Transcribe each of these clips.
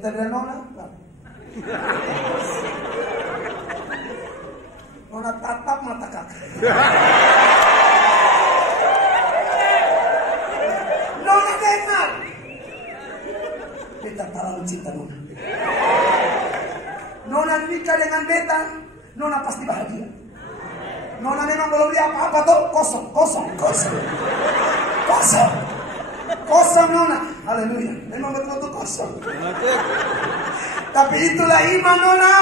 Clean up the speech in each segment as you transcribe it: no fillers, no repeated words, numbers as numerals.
Kita bilang Nona. Nona tatap mata kakak. Nona dengar. Beta terlalu cinta Nona. Nona nikah dengan beta, Nona pasti bahagia. Nona memang belum lihat apa-apa tuh, kosong Nona. Haleluya. Memang betul-betul kosong. Tapi itulah iman Nona.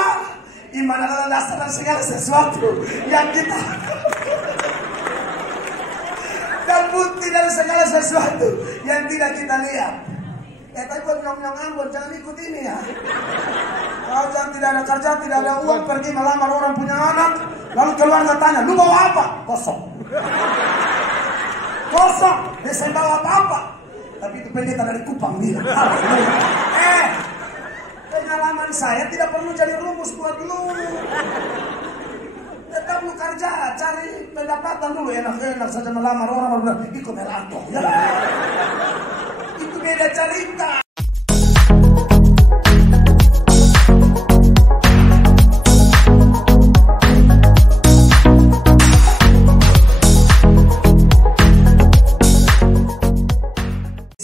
Iman adalah dasar segala sesuatu yang kita dan bukti dari segala sesuatu yang tidak kita lihat. Tapi buat nyong-nyong Ambon, jangan ikut ini ya. Kalau jangan tidak ada kerja, tidak ada uang, pergi melamar orang punya anak, lalu keluarga tanya, lu bawa apa? Kosong. Dia saya bawa apa-apa. Tapi itu pendeta dari Kupang dia. Pengalaman saya tidak perlu jadi rumus buat lu. Tetap lu kerja, cari pendapatan dulu, enak-enak saja melamar orang bilang ikut melato. Ya. Itu beda cerita.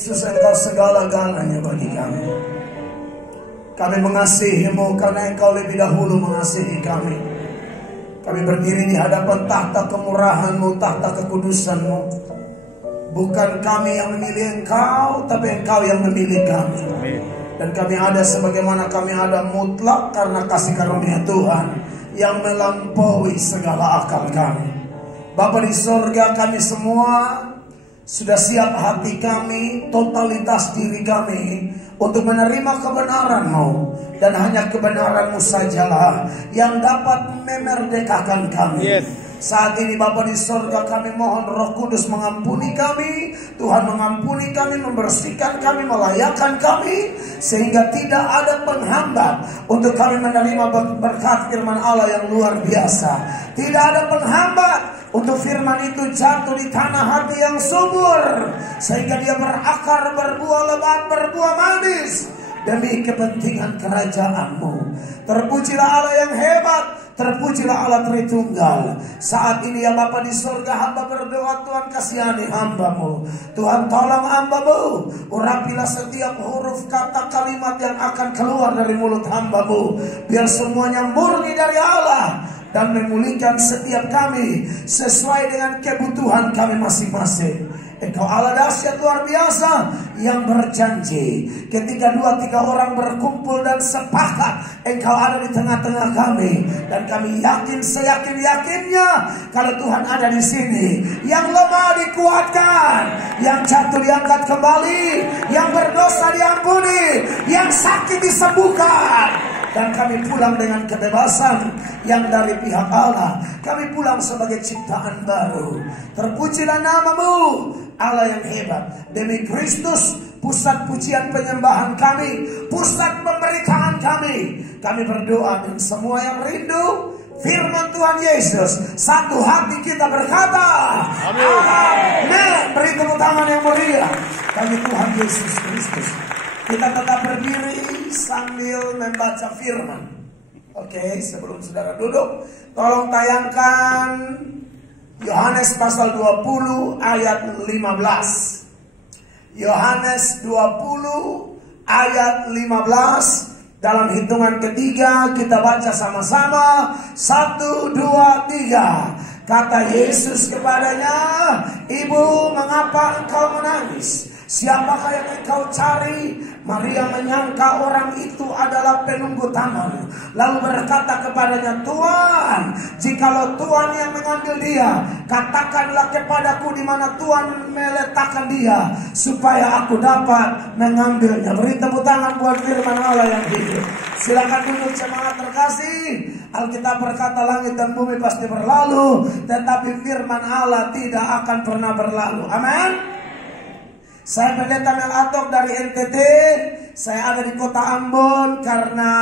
Yesus engkau segala-galanya bagi kami. Kami mengasihimu karena engkau lebih dahulu mengasihi kami. Kami berdiri di hadapan tahta kemurahan-Mu, tahta kekudusan-Mu. Bukan kami yang memilih engkau, tapi engkau yang memilih kami. Dan kami ada sebagaimana kami ada mutlak karena kasih karunia Tuhan yang melampaui segala akal kami. Bapa di sorga, kami semua sudah siap hati kami, totalitas diri kami untuk menerima kebenaran-Mu. Dan hanya kebenaran-Mu sajalah yang dapat memerdekakan kami. Yes. Saat ini Bapa di sorga, kami mohon Roh Kudus mengampuni kami. Tuhan mengampuni kami, membersihkan kami, melayakkan kami, sehingga tidak ada penghambat untuk kami menerima berkat firman Allah yang luar biasa. Tidak ada penghambat untuk firman itu jatuh di tanah hati yang subur, sehingga dia berakar, berbuah lebat, berbuah manis demi kepentingan kerajaan-Mu. Terpujilah Allah yang hebat, terpujilah Allah Tritunggal. Saat ini ya Bapa di surga, hamba berdoa, Tuhan kasihani hamba-Mu. Tuhan tolong hamba-Mu, urapilah setiap huruf kata kalimat yang akan keluar dari mulut hamba-Mu, biar semuanya murni dari Allah dan memulihkan setiap kami sesuai dengan kebutuhan kami masing-masing. Engkau Allah dahsyat luar biasa yang berjanji ketika 2-3 orang berkumpul dan sepakat, Engkau ada di tengah-tengah kami. Dan kami yakin, seyakin-yakinnya kalau Tuhan ada di sini, yang lemah dikuatkan, yang jatuh diangkat kembali, yang berdosa diampuni, yang sakit disembuhkan. Dan kami pulang dengan kebebasan yang dari pihak Allah. Kami pulang sebagai ciptaan baru. Terpujilah nama-Mu, Allah yang hebat. Demi Kristus, pusat pujian penyembahan kami, pusat pemberitaan kami. Kami berdoa dan semua yang rindu firman Tuhan Yesus, satu hati kita berkata amin. Beri tepuk tangan yang mulia bagi Tuhan Yesus Kristus. Kita tetap berdiri sambil membaca firman. Oke, sebelum saudara duduk, tolong tayangkan Yohanes pasal 20 ayat 15. Yohanes 20 ayat 15. Dalam hitungan ketiga kita baca sama-sama. 1, 2, 3. Kata Yesus kepadanya, "Ibu, mengapa engkau menangis? Siapakah yang engkau cari?" Maria menyangka orang itu adalah penunggu taman, lalu berkata kepadanya, "Tuan, jikalau Tuan yang mengambil dia, katakanlah kepadaku di mana Tuan meletakkan dia, supaya aku dapat mengambilnya." Beri tepuk tangan buat firman Allah yang hidup. Silakan duduk jemaat terkasih. Alkitab berkata langit dan bumi pasti berlalu, tetapi firman Allah tidak akan pernah berlalu. Amin. Saya pendeta Mel Atok dari NTT. Saya ada di kota Ambon karena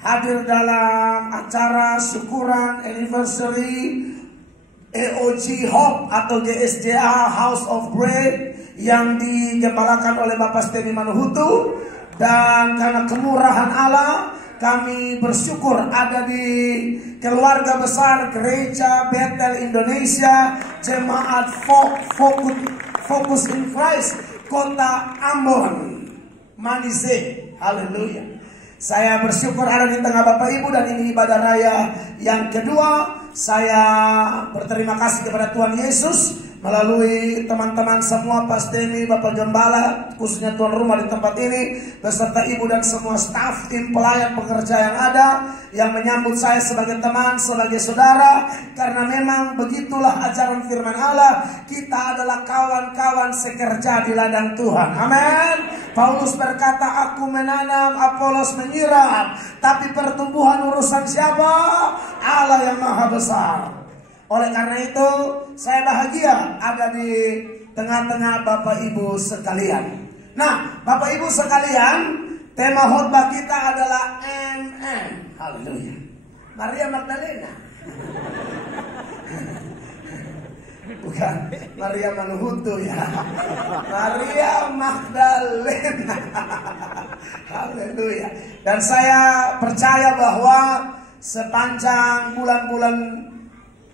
hadir dalam acara syukuran anniversary EOG Hope atau GSJA House of Bread yang digembalakan oleh Bapak Steny Manuhutu. Dan karena kemurahan Allah, kami bersyukur ada di keluarga besar Gereja Bethel Indonesia, Jemaat Fokus in Christ, Kota Ambon, Manise. Haleluya. Saya bersyukur ada di tengah Bapak Ibu, dan ini ibadah raya yang kedua. Saya berterima kasih kepada Tuhan Yesus melalui teman-teman semua, Pak Steny, Bapak Gembala, khususnya tuan rumah di tempat ini, beserta ibu dan semua staf, tim pelayan pekerja yang ada, yang menyambut saya sebagai teman, sebagai saudara. Karena memang begitulah ajaran firman Allah, kita adalah kawan-kawan sekerja di ladang Tuhan. Amin. Paulus berkata, aku menanam, Apolos menyiram, tapi pertumbuhan urusan siapa? Allah yang maha besar. Oleh karena itu, saya bahagia ada di tengah-tengah Bapak Ibu sekalian. Nah, Bapak Ibu sekalian, tema khotbah kita adalah MM. Haleluya. Maria Magdalena. Bukan Maria Manuhutu ya. Maria Magdalena. Haleluya. Dan saya percaya bahwa sepanjang bulan-bulan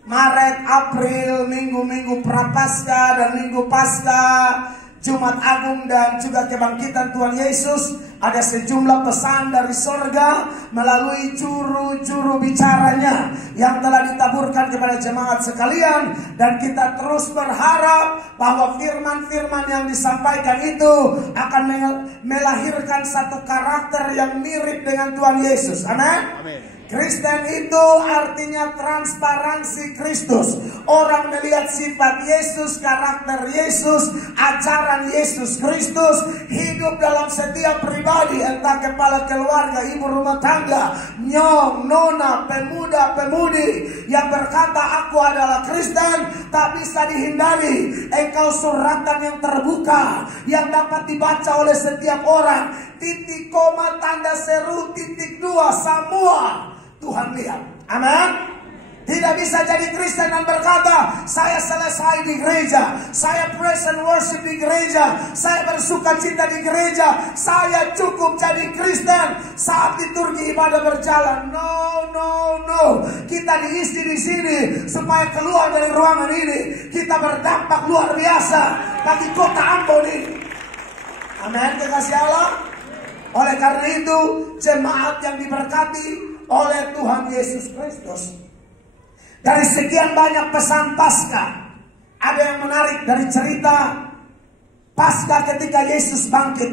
Maret, April, minggu-minggu Prapaskah dan minggu Paskah, Jumat Agung dan juga kebangkitan Tuhan Yesus, ada sejumlah pesan dari sorga melalui juru-juru bicaranya yang telah ditaburkan kepada jemaat sekalian. Dan kita terus berharap bahwa firman-firman yang disampaikan itu akan melahirkan satu karakter yang mirip dengan Tuhan Yesus. Amin. Kristen itu artinya transparansi Kristus. Orang melihat sifat Yesus, karakter Yesus, ajaran Yesus Kristus hidup dalam setiap pribadi, entah kepala keluarga, ibu rumah tangga, nyong, nona, pemuda, pemudi yang berkata aku adalah Kristen, tak bisa dihindari. Engkau suratan yang terbuka yang dapat dibaca oleh setiap orang. Titik, koma, tanda seru, titik dua, semua Tuhan lihat. Amin. Tidak bisa jadi Kristen dan berkata saya selesai di gereja, saya praise and worship di gereja, saya bersuka cita di gereja, saya cukup jadi Kristen saat liturgi ibadah berjalan. No. Kita diisi di sini supaya keluar dari ruangan ini kita berdampak luar biasa bagi kota Ambon ini. Amin. Kekasih Allah. Oleh karena itu, jemaat yang diberkati oleh Tuhan Yesus Kristus, dari sekian banyak pesan Paskah, ada yang menarik dari cerita Paskah ketika Yesus bangkit.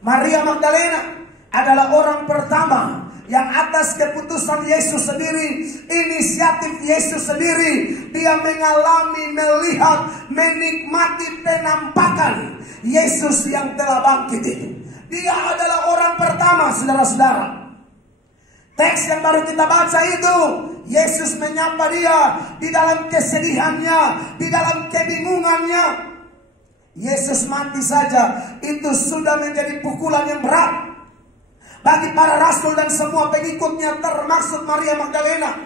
Maria Magdalena adalah orang pertama yang atas keputusan Yesus sendiri, inisiatif Yesus sendiri, dia mengalami, melihat, menikmati penampakan Yesus yang telah bangkit itu. Dia adalah orang pertama, saudara-saudara. Teks yang baru kita baca itu, Yesus menyapa dia di dalam kesedihannya, di dalam kebingungannya. Yesus mati saja, itu sudah menjadi pukulan yang berat bagi para rasul dan semua pengikutnya, termasuk Maria Magdalena.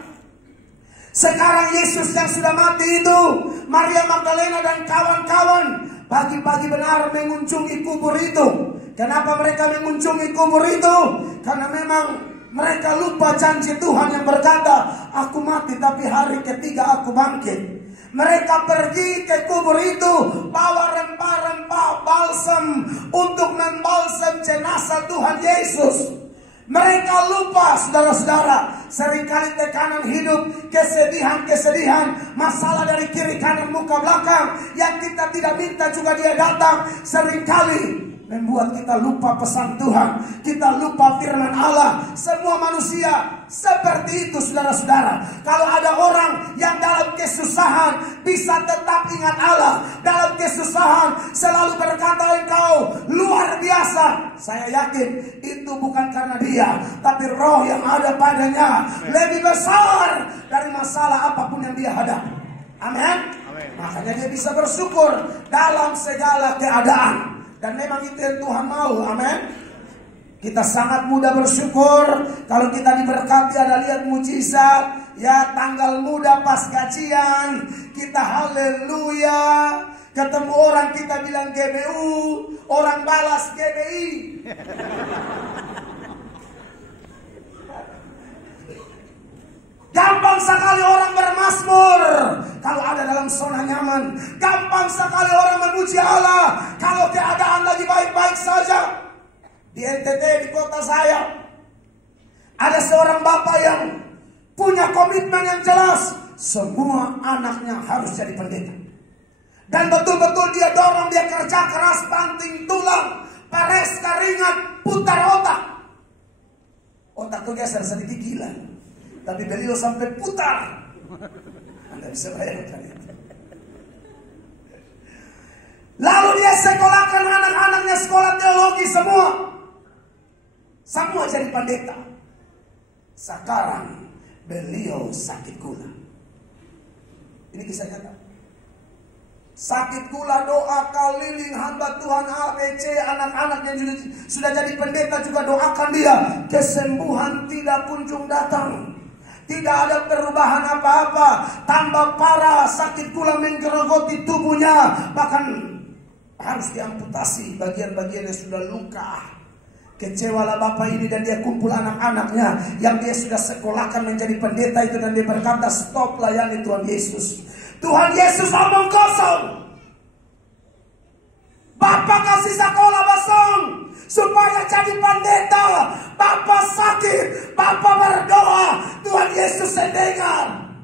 Sekarang Yesus yang sudah mati itu, Maria Magdalena dan kawan-kawan pagi-pagi benar mengunjungi kubur itu. Kenapa mereka mengunjungi kubur itu? Karena memang mereka lupa janji Tuhan yang berkata, aku mati tapi hari ketiga aku bangkit. Mereka pergi ke kubur itu, bawa rempah-rempah balsam untuk membalsam jenazah Tuhan Yesus. Mereka lupa, saudara-saudara, seringkali tekanan hidup, kesedihan, masalah dari kiri kanan muka belakang yang kita tidak minta juga dia datang. Seringkali membuat kita lupa pesan Tuhan, kita lupa firman Allah. Semua manusia seperti itu, saudara-saudara. Kalau ada orang yang dalam kesusahan bisa tetap ingat Allah, dalam kesusahan selalu berkata engkau luar biasa, saya yakin itu bukan karena dia, tapi roh yang ada padanya lebih besar dari masalah apapun yang dia hadapi. Amin. Makanya dia bisa bersyukur dalam segala keadaan. Dan memang itu yang Tuhan mau. Amin. Kita sangat mudah bersyukur kalau kita diberkati, ada lihat mujizat, ya tanggal muda pas gajian, kita haleluya. Ketemu orang kita bilang GBU, orang balas GBI. Gampang sekali orang bermazmur kalau ada dalam zona nyaman. Gampang sekali orang memuji Allah kalau keadaan lagi baik-baik saja. Di NTT, di kota saya, ada seorang bapak yang punya komitmen yang jelas. Semua anaknya harus jadi pendeta. Dan betul-betul dia dorong, dia kerja keras, banting tulang, pares keringat, putar otak. Otak tuh geser sedikit gila. Tapi beliau sampai putar. Anda bisa bayangkan itu. Lalu dia sekolahkan anak-anaknya sekolah teologi semua. Semua jadi pendeta. Sekarang beliau sakit gula. Ini kisah nyata. Sakit gula, doa keliling hamba Tuhan ABC, anak-anak yang sudah jadi pendeta juga doakan dia. Kesembuhan tidak kunjung datang. Tidak ada perubahan apa-apa. Tambah parah, sakit gula menggerogoti tubuhnya. Bahkan harus diamputasi bagian-bagian yang sudah luka. Kecewalah bapak ini dan dia kumpul anak-anaknya yang dia sudah sekolahkan menjadi pendeta itu. Dan dia berkata, stop layani Tuhan Yesus. Tuhan Yesus omong kosong. Bapak kasih sekolah kosong supaya jadi pendeta. Bapak sakit, Bapak berdoa, Tuhan Yesus mendengar.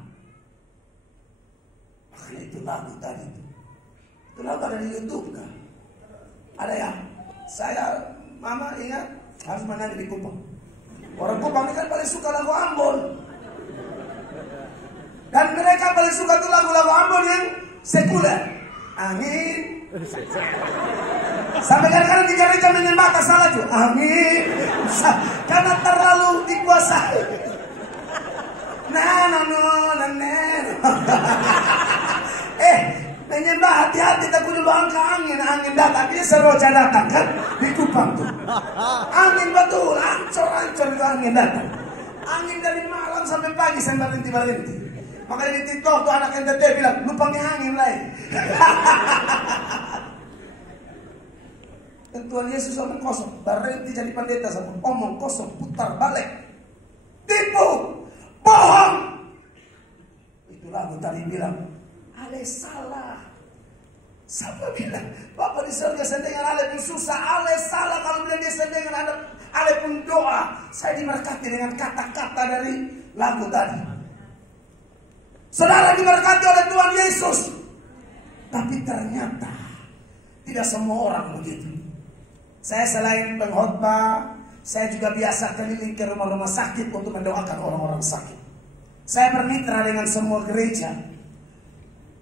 Makanya itu lagu tadi. Itu lagu ada di YouTube kan? Ada yang saya, mama ingat harus menyanyi di Kupang. Orang Kupang ini kan paling suka lagu Ambon. Dan mereka paling suka tuh lagu-lagu Ambon yang sekuler. Amin. Sampai kadang-kadang di gereja menyembah tak salah tuh. Amin. Karena terlalu dikuasai. Menyembah hati-hati tak punya bangka angin. Angin datang, dia seroja datang kan di Kupang tuh. Angin betul, ancur-ancur itu angin datang. Angin dari malam sampai pagi sampai berhenti-berhenti. Makanya di TikTok tuh anak NTT bilang, lu panggil angin lain. Dan Tuhan Yesus omong kosong. Berhenti jadi pendeta sama omong kosong, putar balik. Tipu, bohong. Itu lagu tadi bilang, ale salah. Siapa bilang, Bapak di surga sendengan ale pun susah. Ale salah kalau bilang dia sendengan ale pun doa. Saya diberkati dengan kata-kata dari lagu tadi. Saudara diberkati oleh Tuhan Yesus. Tapi ternyata tidak semua orang begitu. Saya selain pengkhotbah, saya juga biasa keliling ke rumah-rumah sakit untuk mendoakan orang-orang sakit. Saya bermitra dengan semua gereja.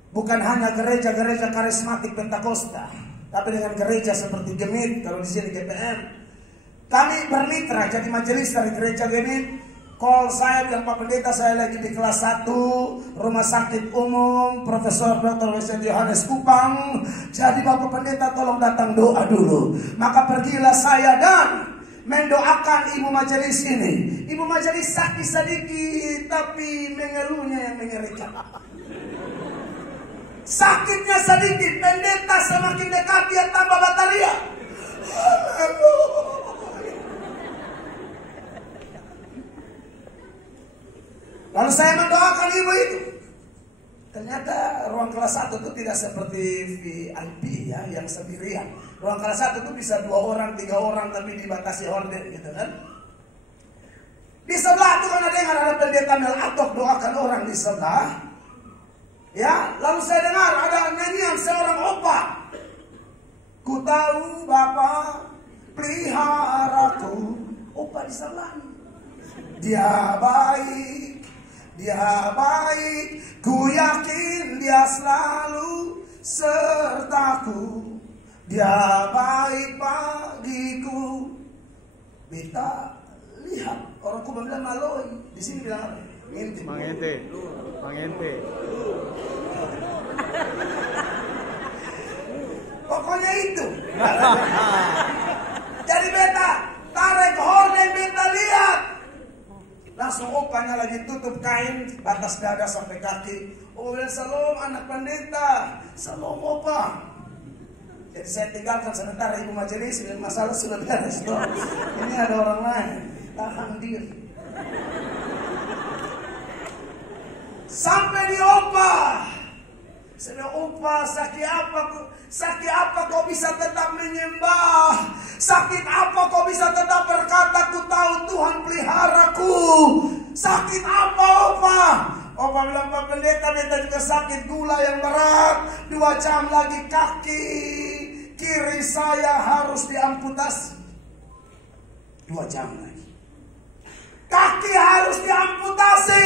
Bukan hanya gereja-gereja karismatik Pentakosta, tapi dengan gereja seperti Gemit, kalau di sini GPM. Kami bermitra jadi majelis dari gereja Gemit. Call saya bilang, Pak Pendeta saya lagi di kelas 1 Rumah Sakit Umum Profesor Dr. Wesen Yohanes Kupang. Jadi Bapak Pendeta tolong datang doa dulu. Maka pergilah saya dan mendoakan ibu majelis ini. Ibu majelis sakit sedikit, tapi mengeluhnya yang mengerikan. Sakitnya sedikit, pendeta semakin dekat dia tambah batalia. Lalu saya mendoakan ibu itu. Ternyata ruang kelas 1 itu tidak seperti VIP ya, yang sendirian. Ruang kelas 1 itu bisa 2 orang, 3 orang, tapi dibatasi horden gitu kan. Di sebelah itu kan ada yang ada pendeta Mel Atok doakan orang di sebelah. Ya, lalu saya dengar ada nyanyian seorang opa. Ku tahu Bapa peliharaku. Opa di sebelah. Dia baik. Dia baik, ku yakin dia selalu sertaku. Dia baik bagiku. Beta lihat orang Kubang bilang maloi, di sini bilang apa? Ngente. Mangente. Mangente. Pokoknya itu. Jadi beta tarik horden, beta lihat. Langsung opanya lagi tutup kain batas dada sampai kaki. Oh bilang, salam anak pendeta. Salam opa. Jadi saya tinggalkan sebentar ibu majelis, masalah sudah beres. Ini ada orang lain, tahan diri. Sampai di opa. Saya opa, sakit apa kau bisa tetap menyembah? Sakit apa kau bisa tetap berkata, ku tahu Tuhan peliharaku? Sakit apa opa? Opa bilang, Pak Pendeta, beta juga sakit gula yang berat. 2 jam lagi kaki kiri saya harus diamputasi. 2 jam lagi. Kaki harus diamputasi.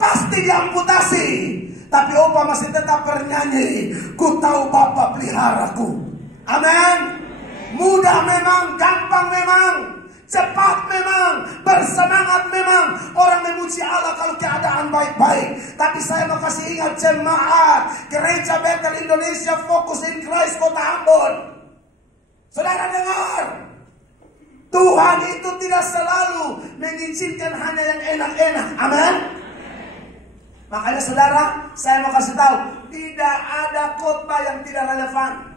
Pasti diamputasi. Tapi opa masih tetap bernyanyi, ku tahu Bapa peliharaku. Amin. Mudah memang, gampang memang, cepat memang, bersemangat memang. Orang memuji Allah kalau keadaan baik-baik. Tapi saya mau kasih ingat jemaat Gereja Bethel Indonesia Fokus in Christ Kota Ambon. Saudara dengar, Tuhan itu tidak selalu mengizinkan hanya yang enak-enak. Amin. Makanya saudara, saya mau kasih tahu, tidak ada khotbah yang tidak relevan.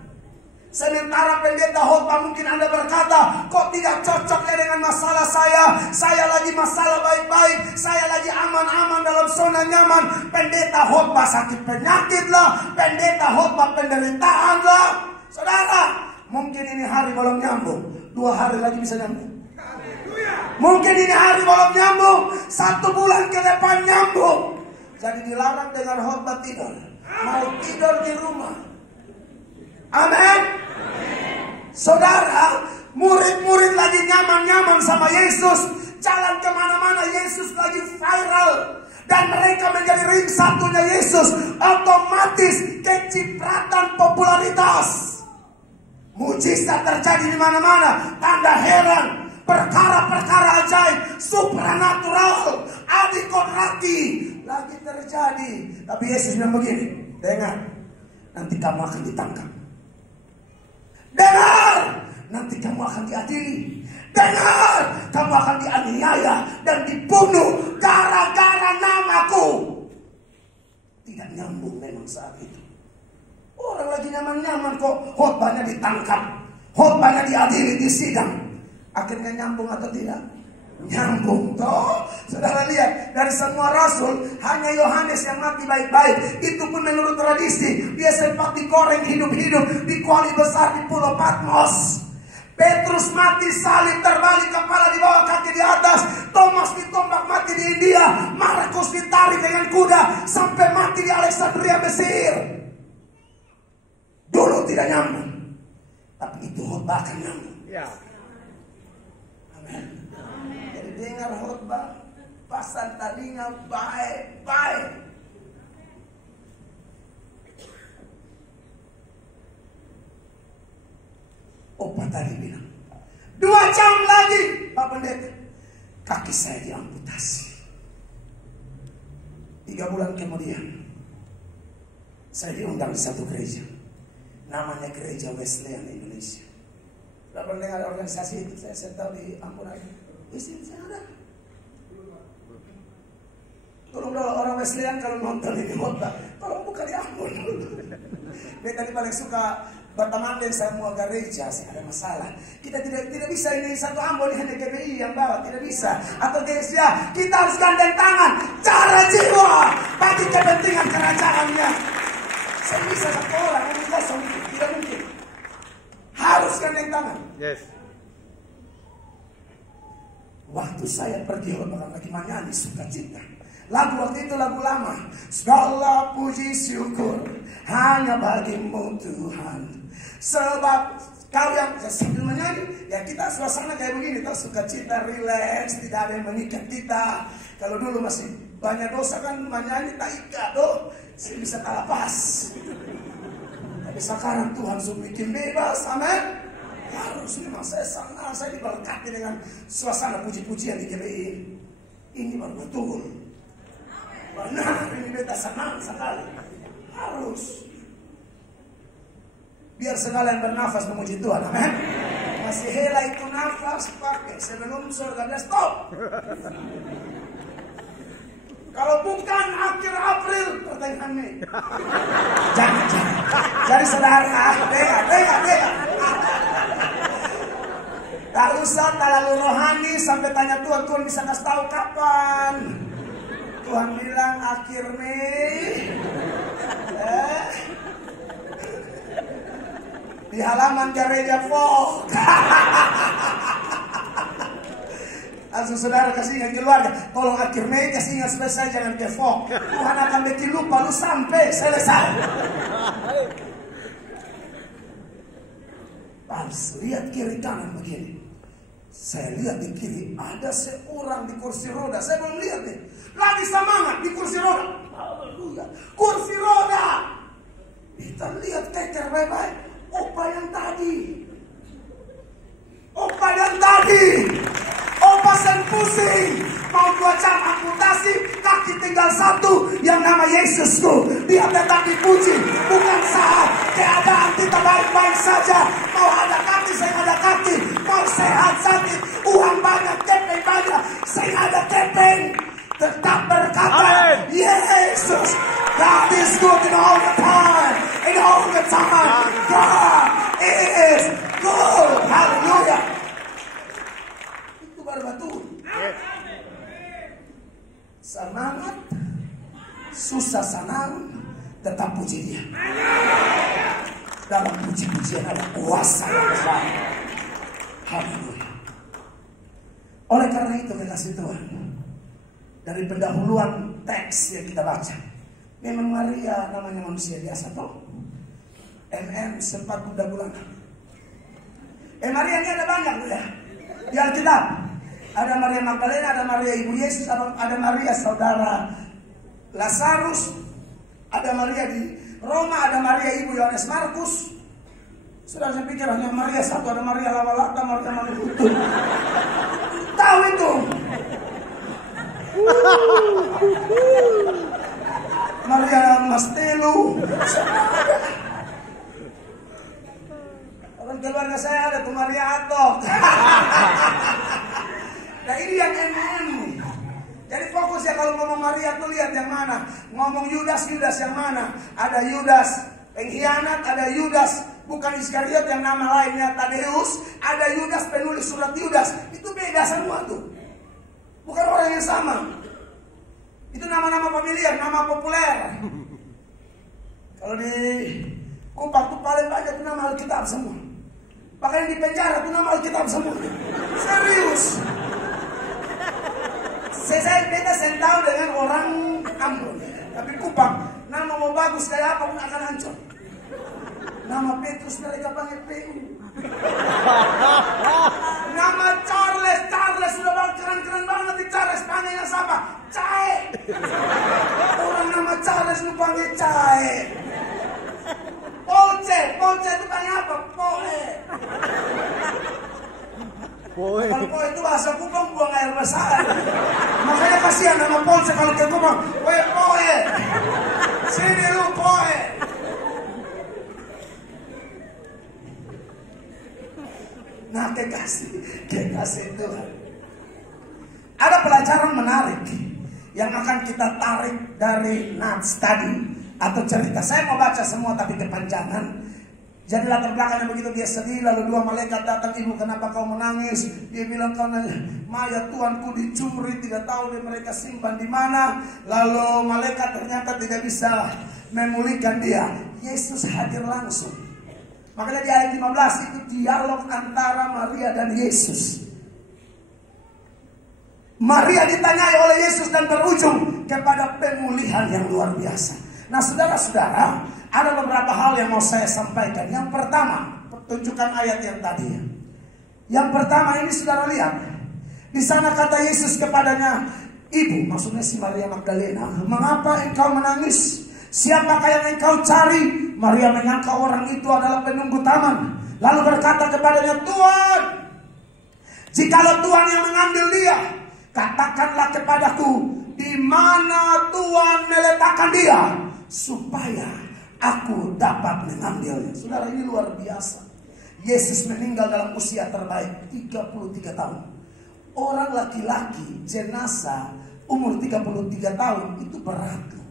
Sementara pendeta khotbah mungkin Anda berkata, kok tidak cocok ya dengan masalah saya? Saya lagi masalah baik-baik, saya lagi aman-aman dalam zona nyaman. Pendeta khotbah sakit penyakit lah, pendeta khotbah penderitaan lah. Saudara, mungkin ini hari belum nyambung, 2 hari lagi bisa nyambung. Mungkin ini hari belum nyambung, 1 bulan ke depan nyambung. Jadi dilarang dengan khotbah tidur. Mau tidur di rumah. Amin. Saudara, murid-murid lagi nyaman-nyaman sama Yesus. Jalan kemana-mana Yesus lagi viral. Dan mereka menjadi ring satunya Yesus. Otomatis kecipratan popularitas. Mujizat terjadi di mana-mana. Tanda heran. Perkara-perkara ajaib. Supranatural. Adikodrati. Lagi terjadi. Tapi Yesus bilang begini, dengar, nanti kamu akan ditangkap. Dengar, nanti kamu akan diadili. Dengar, kamu akan dianiaya dan dibunuh gara-gara namaku. Tidak nyambung memang saat itu. Orang lagi nyaman-nyaman kok khotbahnya ditangkap, khotbahnya diadili di sidang. Akhirnya nyambung atau tidak? Nyambung toh. Saudara lihat, dari semua rasul hanya Yohanes yang mati baik-baik. Itu pun menurut tradisi. Dia sempat digoreng hidup-hidup di kuali besar di Pulau Patmos. Petrus mati salib, terbalik kepala di bawah, kaki di atas. Thomas ditombak mati di India. Markus ditarik dengan kuda sampai mati di Alexandria, Mesir. Dulu tidak nyambung, tapi itu khotbah akan nyambung. Ya. Amin. Jadi dengar khotbah, pasang telinga baik-baik. Opa tadi bilang, 2 jam lagi Pak Pendeta, kaki saya diamputasi. 3 bulan kemudian, saya diundang di satu gereja, namanya Gereja Wesleyan Indonesia. Tidak pernah dengar organisasi itu, saya tahu di Ambon aja. Di sini saya ada. Tolong orang Wesleyan kalau nonton ini khotbah, tolong buka di Ambon. Dia tadi paling suka berteman dengan semua gereja, ada masalah. Kita tidak bisa ini satu Ambon, ini hanya GBI yang bawa, tidak bisa. Atau gereja, kita harus gandeng tangan, cara jiwa bagi kepentingan kerajaannya. Saya bisa satu orang, tidak mungkin. Harus gandeng tangan. Yes. Waktu saya pergi orang lagi menyanyi sukacita. Lagu waktu itu lagu lama. Segala puji syukur hanya bagimu Tuhan. Sebab kau yang sambil menyanyi, ya kita suasana kayak begini, tak sukacita, relax, tidak ada yang mengikat kita. Kalau dulu masih banyak dosa kan menyanyi tak ikat doh, saya bisa kalah pas. Tapi sekarang Tuhan sudah bikin bebas, amin. Harus memang saya senang, saya diberkati dengan suasana puji-pujian di GBI. Ini baru betul. Benar, ini beta senang sekali. Harus. Biar sekalian bernafas memuji Tuhan, amin. Masih hela itu nafas, pakai sebelum surga dia stop. Kalau bukan akhir April, pertengahan Mei. Jangan. Jadi saudara, dengar. Tak usah terlalu rohani sampai tanya Tuhan bisa kasih tahu kapan. Tuhan bilang akhir Mei. Di halaman gereja Fok. Langsung saudara kasih ingat keluarga, tolong akhir Mei kasih ingat selesai, jangan ke Fok. Tuhan akan bikin lupa lu sampai selesai. Pas lihat kiri kanan begini, saya lihat di kiri ada seorang di kursi roda. Saya belum lihat nih, lagi semangat di kursi roda. Haleluya, kursi roda. Kita lihat keker baik-baik. Opa yang tadi. Opa sen pusing. Mau 2 jam amputasi, kaki tinggal 1 yang nama Yesus tuh. Dia tetap dipuji. Bukan saat keadaan kita baik-baik saja. Mau ada kaki, saya ada kaki. Mau sehat sakit, uang banyak, kepeng banyak, saya ada kepeng. Tetap berkata, Yesus, God is good in all the time. In all the time, God is good. Haleluya. Itu baru batu. Semangat, susah senang, tetap puji Dia. Dalam puji-pujian ada kuasa yang besar. Haleluya. Oleh karena itu kasih Tuhan, dari pendahuluan teks yang kita baca, memang Maria namanya manusia biasa toh. sempat muda bulanan. Maria ini ada banyak ya di Alkitab. Ada Maria Magdalena, ada Maria ibu Yesus, ada Maria saudara Lazarus, ada Maria di Roma, ada Maria ibu Yohanes Markus. Sudah saya pikir hanya Maria satu, ada Maria Lawalata, Maria Manikutu. Tahu itu? Maria Mastelu. Orang keluarga saya ada tuh Maria Atok. Nah ini yang nih. Jadi fokus ya kalau ngomong Maria tuh lihat yang mana. Ngomong Yudas yang mana. Ada Yudas pengkhianat, ada Yudas bukan Iskariot yang nama lainnya Tadeus, ada Yudas penulis surat Yudas. Itu beda semua tuh. Bukan orang yang sama. Itu nama-nama familiar, nama populer. Kalau di Kupang tuh paling banyak tuh nama Alkitab semua. Bahkan di penjara tuh nama Alkitab semua. Serius. Saya beda tahu dengan orang Ambon. Tapi Kupang, nama mau bagus kayak apa pun akan hancur. Nama Petrus mereka panggil PU. Nama Charles sudah keren-keren banget di Charles, panggilnya siapa? Cae. Orang nama Charles lu panggil Cae. Polce itu panggil apa? Poe. Kalau Poe itu bahasa Kupang buang air besar. Makanya kasihan nama Polce kalau ke Kupang. Poe. Sini lu Poe. Nah kekasih Tuhan. Ada pelajaran menarik yang akan kita tarik dari nats tadi atau cerita. Saya mau baca semua tapi kepanjangan. Jadi latar belakangnya begitu, dia sedih, lalu 2 malaikat datang, ibu kenapa kau menangis? Dia bilang karena mayat Tuanku dicuri, tidak tahu mereka simpan di mana. Lalu malaikat ternyata tidak bisa memulihkan dia. Yesus hadir langsung. Makanya di ayat 15 itu dialog antara Maria dan Yesus. Maria ditanyai oleh Yesus dan berujung kepada pemulihan yang luar biasa. Nah saudara-saudara, ada beberapa hal yang mau saya sampaikan. Yang pertama, tunjukkan ayat yang tadi. Yang pertama ini saudara lihat. Di sana kata Yesus kepadanya, ibu, maksudnya si Maria Magdalena, mengapa engkau menangis? Siapakah yang engkau cari? Maria menyangka orang itu adalah penunggu taman. Lalu berkata kepadanya, Tuhan, jikalau Tuhan yang mengambil dia, katakanlah kepadaku, di mana Tuhan meletakkan dia, supaya aku dapat mengambilnya. Saudara, ini luar biasa. Yesus meninggal dalam usia terbaik 33 tahun. Orang laki-laki jenazah umur 33 tahun, itu berat loh.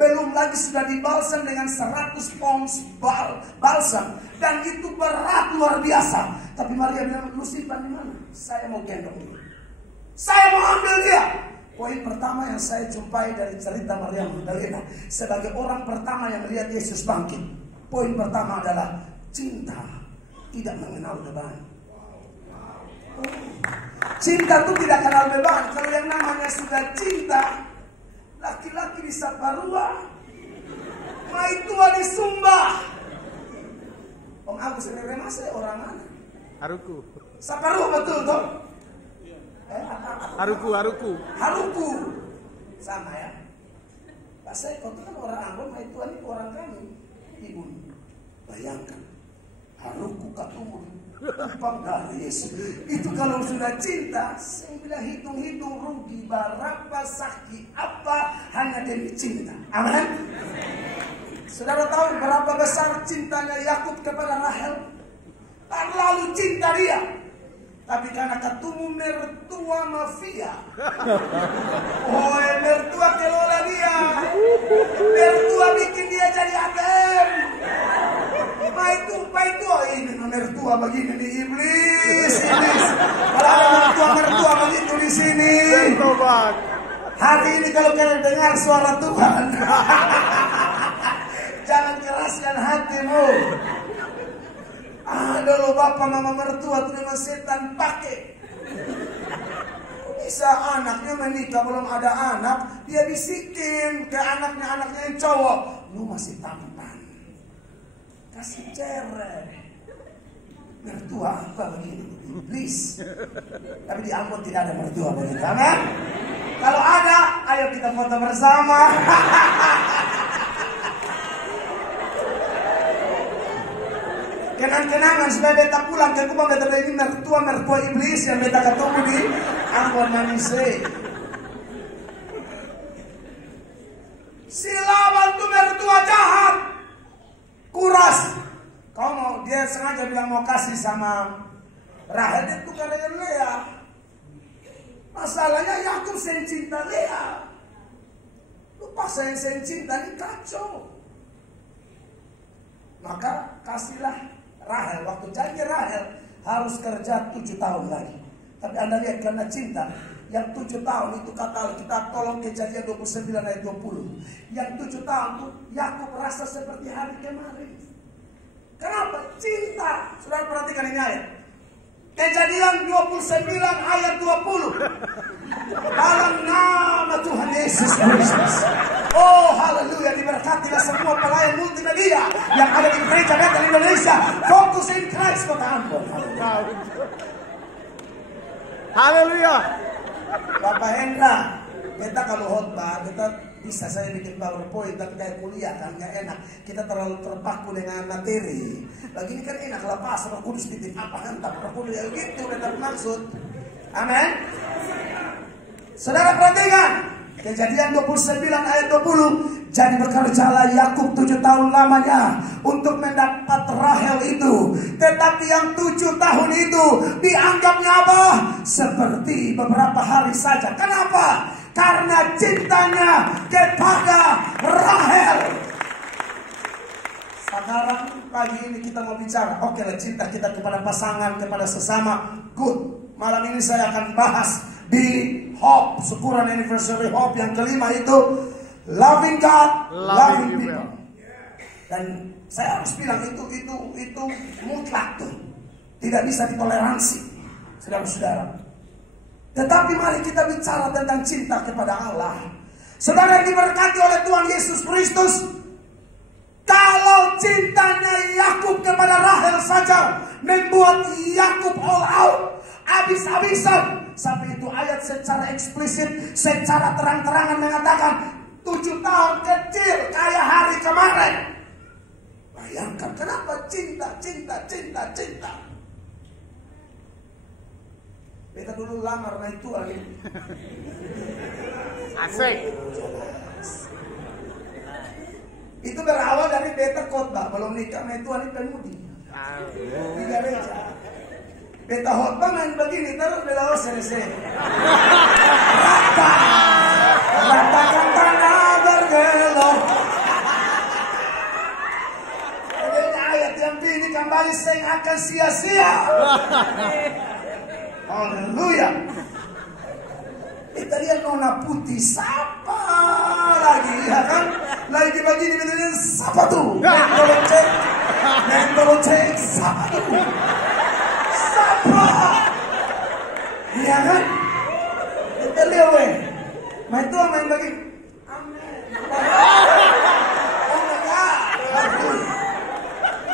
Belum lagi sudah dibalsam dengan 100 pounds balsam. Dan itu berat luar biasa. Tapi Maria bilang, lu simpan di mana? Saya mau gendong dia. Saya mau ambil dia. Poin pertama yang saya jumpai dari cerita Maria Magdalena sebagai orang pertama yang melihat Yesus bangkit. Poin pertama adalah cinta tidak mengenal beban. Cinta itu tidak kenal beban. Kalau yang namanya sudah cinta, laki-laki di Saparua, maitua di Sumba. Om Agus ini masih orang mana? Haruku. Saparua betul toh? Haruku. Sama ya. Pak Seko itu kan orang Ambon, maitua ini orang kami. Ibu, bayangkan. Haruku katumur. Tumpang dari Yesus. Itu kalau sudah cinta, saya bilang hitung-hitung rugi berapa sakit apa hanya demi cinta. Amin. Saudara tahu berapa besar cintanya Yakub kepada Rahel? Terlalu cinta dia. Tapi karena ketemu mertua mafia. Oh, mertua kelola dia. Mertua bikin dia jadi ATM. Itu ini mertua begini di iblis. Kalau ada mertua begitu di sini. Hari ini kalau kalian dengar suara Tuhan, jangan keraskan hatimu. Ada lo bapak mama mertua tuh memang setan pakai. Bisa anaknya menikah belum ada anak, dia bisikin ke anaknya yang cowok, lu masih tampan, kasih cerai. Mertua apa begini? Iblis. Tapi di Ambon tidak ada mertua begitu, amin? Kalau ada, ayo kita foto bersama. Kenang-kenangan supaya beta pulang ke rumah, beta ini mertua iblis yang beta ketemu di Ambon Manise. Si Laban tuh mertua jahat, kuras. Kau mau, dia sengaja bilang mau kasih sama Rahel, dia tukar dengan Lea. Masalahnya Yakub sen cinta Lea. Lupa saya sen cinta ini kacau. Maka kasihlah Rahel. Waktu janji Rahel harus kerja 7 tahun lagi. Tapi Anda lihat karena cinta, yang 7 tahun itu kata kita tolong Kejadian 29 ayat 20. Yang 7 tahun itu Yakub rasa seperti hari kemarin. Kenapa? Cinta. Saudara perhatikan ini ayat. Kejadian 29 ayat 20. Dalam nama Tuhan Yesus Kristus. Oh haleluya, diberkatilah semua pelayan multimedia yang ada di gereja Bethel Indonesia. Fokus in Christ kota Ambon. Haleluya. Bapak Hendra, kita kalau khotbah kita bisa saya bikin PowerPoint, tapi kayak kuliah kan nggak enak. Kita terlalu terpaku dengan materi. Lagi ini kan enak lepas Roh Kudus titip apa hantar Roh Kudus ya gitu benar maksud. Amin. Saudara perhatikan Kejadian 29 ayat 20. Jadi bekerjalah Yakub 7 tahun lamanya untuk mendapat Rahel itu. Tetapi yang 7 tahun itu dianggapnya apa? Seperti beberapa hari saja. Kenapa? Karena cintanya kepada Rahel. Sekarang pagi ini kita mau bicara, oke lah, cinta kita kepada pasangan, kepada sesama, good. Malam ini saya akan bahas di Hope, syukuran anniversary Hope yang kelima itu loving God, loving people. Dan saya harus bilang itu mutlak tuh, tidak bisa ditoleransi, saudara-saudara. Tetapi mari kita bicara tentang cinta kepada Allah. Saudara yang diberkati oleh Tuhan Yesus Kristus, kalau cintanya Yakub kepada Rahel saja membuat Yakub all out, habis-habisan. Sampai itu ayat secara eksplisit, secara terang-terangan mengatakan 7 tahun kecil kayak hari kemarin. Bayangkan kenapa cinta. Beta dulu lamar naik tua nih. Asik. Itu berawal dari beta khotbah, belum nikah naik tua nih pemudi. Di gereja. Beta khotbah main begini terus bela selesai. Ratakan tanah bergelor. Adanya ayat yang ini kembali sing akan sia-sia. Haleluya. Kita lihat nona putih siapa lagi, ya kan? Lagi begini betulnya siapa tuh? Mentolo cek siapa tuh? Siapa? Iya kan? Kita lihat weh. Main tuh main begini. Amin. Oh my God.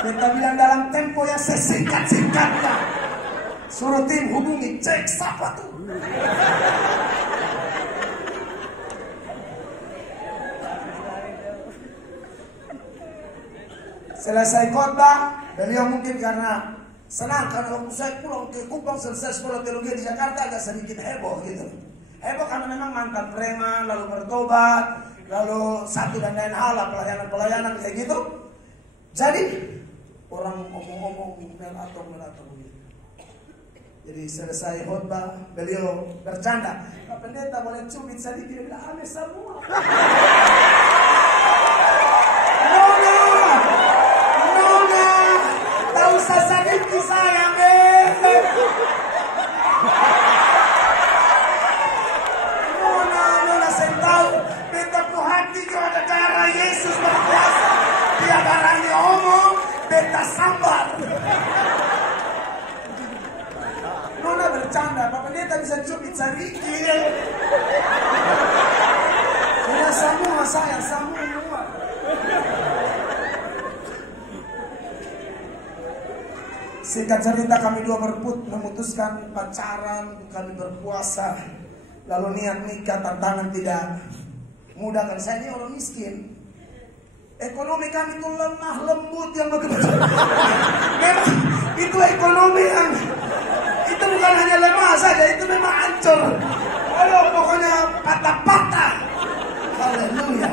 Kita bilang dalam tempo yang sesingkat-singkatnya. Suruh tim hubungi, cek siapa tuh? Selesai khotbah, beliau mungkin karena senang, karena waktu saya pulang ke Kupang selesai sekolah teologi di Jakarta agak sedikit heboh gitu. Heboh karena memang mantan preman, lalu bertobat, lalu satu dan lain hal, pelayanan kayak gitu. Jadi orang ngomong-ngomong melato begitu. Jadi selesai khotbah, beliau bercanda, Pak Pendeta boleh cubit sedikit, dia bilang aneh semua. Nona, tak usah sakiti sayang Nona saya tahu, beta ku hati kau ada darah Yesus berkuasa. Dia barangnya omong, beta sambar. Nona bercanda, Pak Pendeta bisa cubit sedikit. Dia semua sayang, semua. Singkat cerita kami dua memutuskan pacaran, kami berpuasa, lalu niat nikah, tantangan tidak mudah kan. Saya ini orang miskin, ekonomi kami itu lemah lembut yang begitu. Memang itu ekonomi yang itu bukan hanya lemah saja, itu memang hancur. Aduh, pokoknya patah-patah. Haleluya.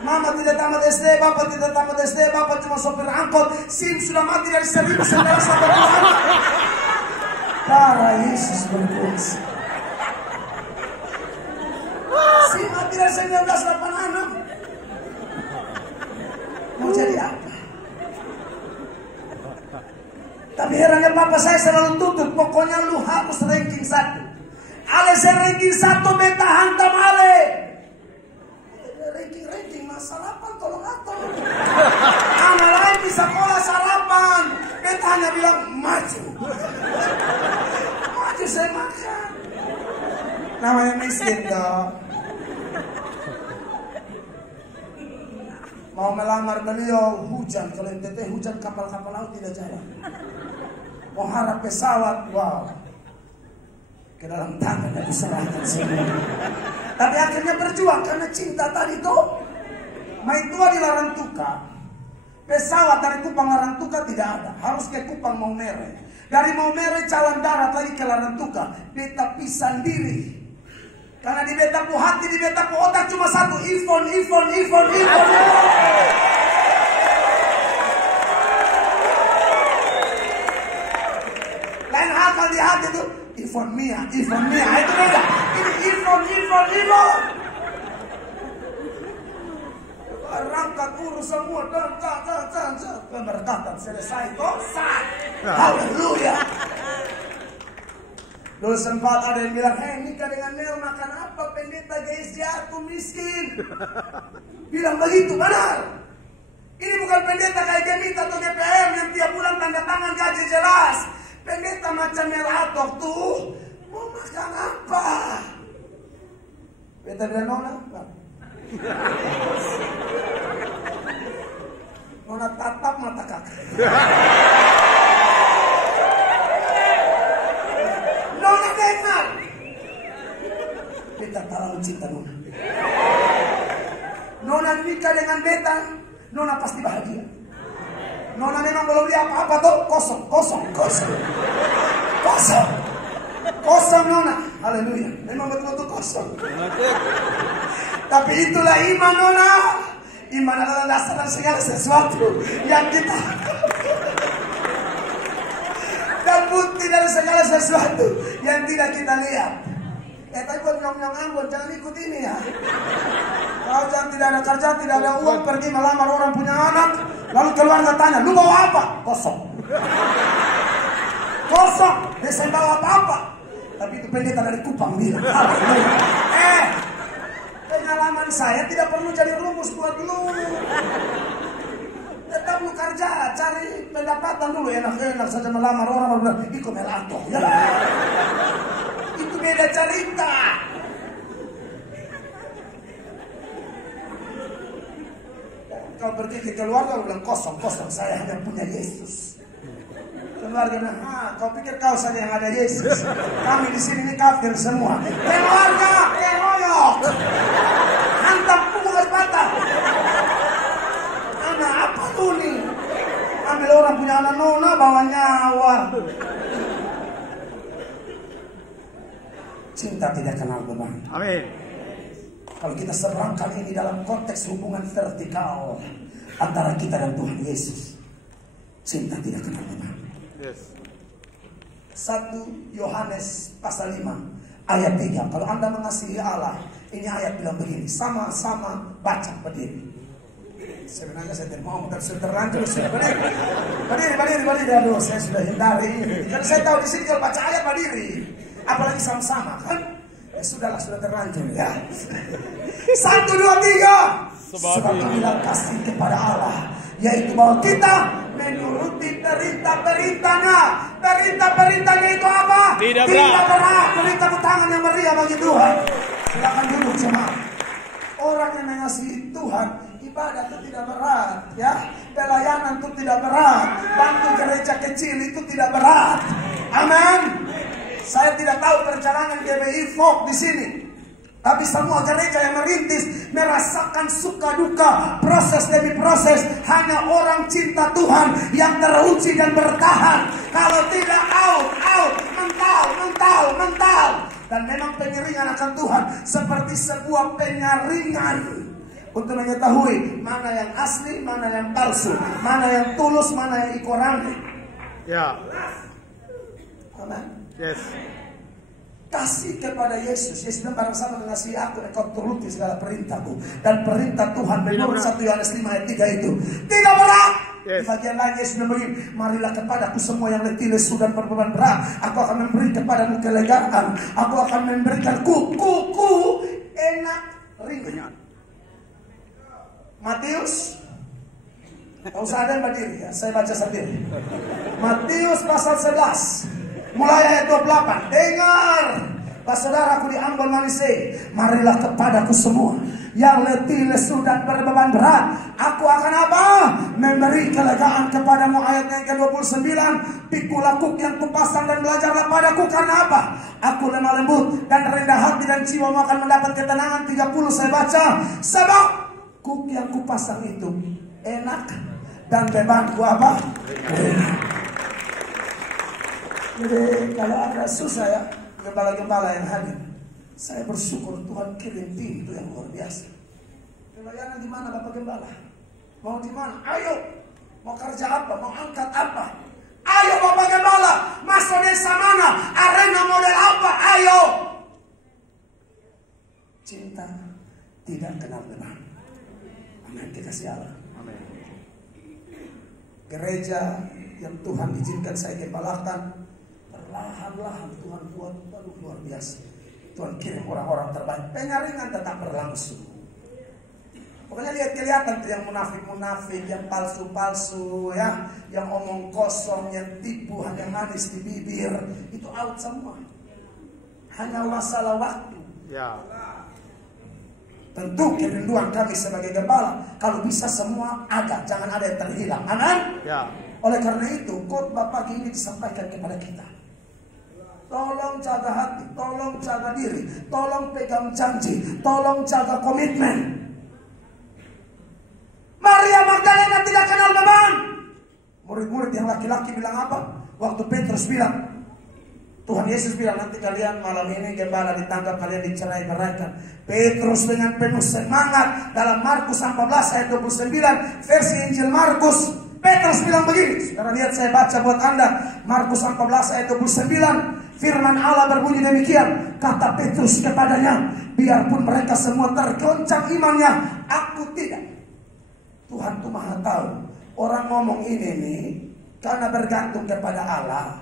Mama tidak tamat SD, bapak tidak tamat SD, bapak cuma sopir angkot. SIM sudah mati dari 1986. Darah Yesus berkuasa. SIM mati dari 1986. Mau jadi apa? Tapi herannya papa saya selalu tutup. Pokoknya lu hapus ranking 1. Ale saya ranking 1 beta hantam ale. Ranking sarapan tolong atur. Anak lain di sekolah sarapan, beta hanya bilang maju. Maju saya makan. Namanya miskin dong. Mau melamar beliau hujan, kalau NTT hujan kapal-kapal laut tidak jalan. Mau harap pesawat, wow. Ke dalam tangan dan diserahkan semua. Tapi akhirnya berjuang karena cinta tadi tuh. Main tua di Larantuka. Pesawat dari Kupang Larantuka tidak ada. Harus ke Kupang Maumere. Dari Maumere jalan darat lagi ke Larantuka. Beta pisah diri. Karena di beta pu hati, di beta pu otak cuma satu. Ivon. Lain hal di hati tuh. Ivon Mia. Itu beda. Ini Ivon. Rangkat urus semua dan pemberkatan selesai kosan. Haleluya. Dulu sempat ada yang bilang, nikah dengan Nel makan apa? Pendeta guys jatuh miskin. Bilang begitu, benar. Ini bukan pendeta kayak Gemita atau GPM yang tiap bulan tanda tangan gaji jelas. Pendeta macam Nel Atok tuh mau makan apa? Beta bilang Nona, Nona tatap mata kakak. Nona dengar. Beta terlalu cinta Nona. Nona nikah dengan beta, Nona pasti bahagia. Nona memang belum lihat apa-apa tuh, kosong Nona. Haleluya. Memang betul-betul kosong. Tapi itulah iman Nona. Iman adalah dasar dari segala sesuatu yang kita dan bukti dari segala sesuatu yang tidak kita lihat. Tapi buat nyong-nyong Ambon, jangan ikut ini ya. Kalau jangan tidak ada kerja, tidak ada uang, pergi melamar orang punya anak, lalu keluarga tanya, lu bawa apa? Kosong. Kosong, dia saya bawa apa-apa. Tapi itu pendeta dari Kupang bilang. Pengalaman saya tidak perlu jadi rumus buat lu. Tetap lu kerja, cari pendapatan dulu. Enak-enak saja melamar orang bilang, ikut melato. Ya. Itu beda cerita. Kau pergi ke keluarga, bilang kosong, saya hanya punya Yesus. Keluarga bilang, kau pikir kau saja yang ada Yesus. Kami di sini ini kafir semua. Keluarga, keroyok. Hantam pungut patah. Anak apa tuh nih? Ambil orang punya anak nona, bawa nyawa. Cinta tidak kenal beban. Amin. Kalau kita seberangkan ini dalam konteks hubungan vertikal antara kita dan Tuhan Yesus, cinta tidak kenal beban. Yes. 1 Yohanes pasal 5 ayat 3. Kalau Anda mengasihi Allah, ini ayat bilang begini, sama-sama baca, berdiri. Sebenarnya saya tidak mau, tapi sudah terlanjur. Berdiri. Aduh, saya sudah hindari. Karena saya tahu di sini kalau baca ayat berdiri, apalagi sama-sama kan? Ya sudahlah, sudah terlanjur ya. 1, 2, 3. Sebab inilah kasih kepada Allah, yaitu bahwa kita menuruti perintah-perintahnya. Perintah-perintahnya itu apa? Tidak berat. Perintah tangan yang meriah bagi Tuhan. Silakan duduk jemaat. Orang yang mengasihi Tuhan, ibadah itu tidak berat, ya. Pelayanan itu tidak berat. Bantu gereja kecil itu tidak berat. Amin. Saya tidak tahu perjalanan GBI Folk di sini. Tapi semua gereja yang merintis merasakan suka duka, proses demi proses. Hanya orang cinta Tuhan yang teruji dan bertahan. Kalau tidak mental. Dan memang penyaringan akan Tuhan seperti sebuah penyaringan untuk mengetahui mana yang asli, mana yang palsu, mana yang tulus, mana yang ikorani. Ya. Amin. Yes. Kasih kepada Yesus. Yesus bilang, barang siapa mengasihi aku, engkau turuti segala perintahku. Dan perintah Tuhan menurut 1 Yohanes 5 ayat 3 itu tidak berat. Yes. Di bagian lain Yesus bilang begini, marilah kepadaku semua yang letih, lesu dan berbeban berat, aku akan memberi kepadamu kelegaan. Aku akan memberikan kuku enak ringan. Matius, tak usah ada yang berdiri ya, saya baca sendiri. Matius pasal 11 mulai ayat 28. Dengar, saudaraku di Ambon Malaysia, marilah kepadaku semua yang letih, lesu dan berbeban berat, aku akan apa? Memberi kelegaan kepadamu. Ayatnya yang ke-29, pikul kuk yang kupasang dan belajarlah padaku, karena apa? Aku lemah lembut dan rendah hati, dan jiwamu akan mendapat ketenangan. 30 saya baca, sebab kuk yang kupasang itu enak dan bebanku apa? Ringan. Jadi kalau ada susah ya, gembala-gembala yang hadir, saya bersyukur Tuhan kirim tim itu yang luar biasa. Pelayanan di mana Bapak Gembala? Mau di mana? Ayo. Mau kerja apa? Mau angkat apa? Ayo Bapak Gembala. Masuk desa mana? Arena model apa? Ayo. Cinta tidak kenal beban. Amin. Dikasih Allah. Amin. Gereja yang Tuhan izinkan saya gembalakan, perlahan-lahan Tuhan buat luar biasa. Tuhan kirim orang-orang terbaik. Penyaringan tetap berlangsung. Pokoknya lihat kelihatan tuh yang munafik-munafik, yang palsu-palsu ya, yang omong kosong, yang tipu, hanya manis di bibir, itu out semua. Hanya masalah waktu. Ya. Tentu kerinduan kami sebagai gembala, kalau bisa semua ada, jangan ada yang terhilang. Amin. Ya. Oleh karena itu, khotbah pagi ini disampaikan kepada kita. Tolong jaga hati, tolong jaga diri, tolong pegang janji, tolong jaga komitmen. Maria Magdalena tidak kenal beban. Murid-murid yang laki-laki bilang apa? Waktu Petrus bilang, Tuhan Yesus bilang, nanti kalian malam ini gembala ditangkap, kalian dicerai beraikan. Petrus dengan penuh semangat dalam Markus 14 ayat 29 versi Injil Markus, Petrus bilang begini. Saudara lihat, saya baca buat Anda Markus 14 ayat 29. Firman Allah berbunyi demikian, kata Petrus kepadanya, biarpun mereka semua tergoncang imannya, aku tidak. Tuhan tuh maha tahu. Orang ngomong ini nih karena bergantung kepada Allah.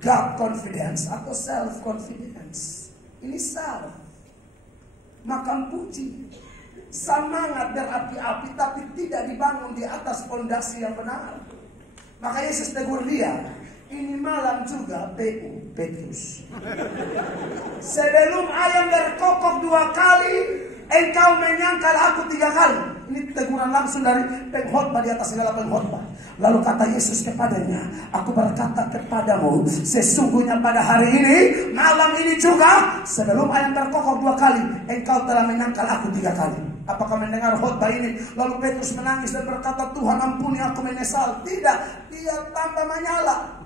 God confidence atau self confidence. Ini self. Makan puji. Semangat berapi-api tapi tidak dibangun di atas fondasi yang benar. Maka Yesus tegur dia, ini malam juga Petrus. Sebelum ayam berkokok 2 kali, engkau menyangkal aku 3 kali. Ini teguran langsung dari pengkhotbah di atas segala pengkhotbah. Lalu kata Yesus kepadanya, aku berkata kepadamu, sesungguhnya pada hari ini, malam ini juga, sebelum ayam berkokok 2 kali, engkau telah menyangkal aku 3 kali. Apakah mendengar khotbah ini? Lalu Petrus menangis dan berkata, Tuhan ampuni aku menyesal. Tidak, dia tambah menyala.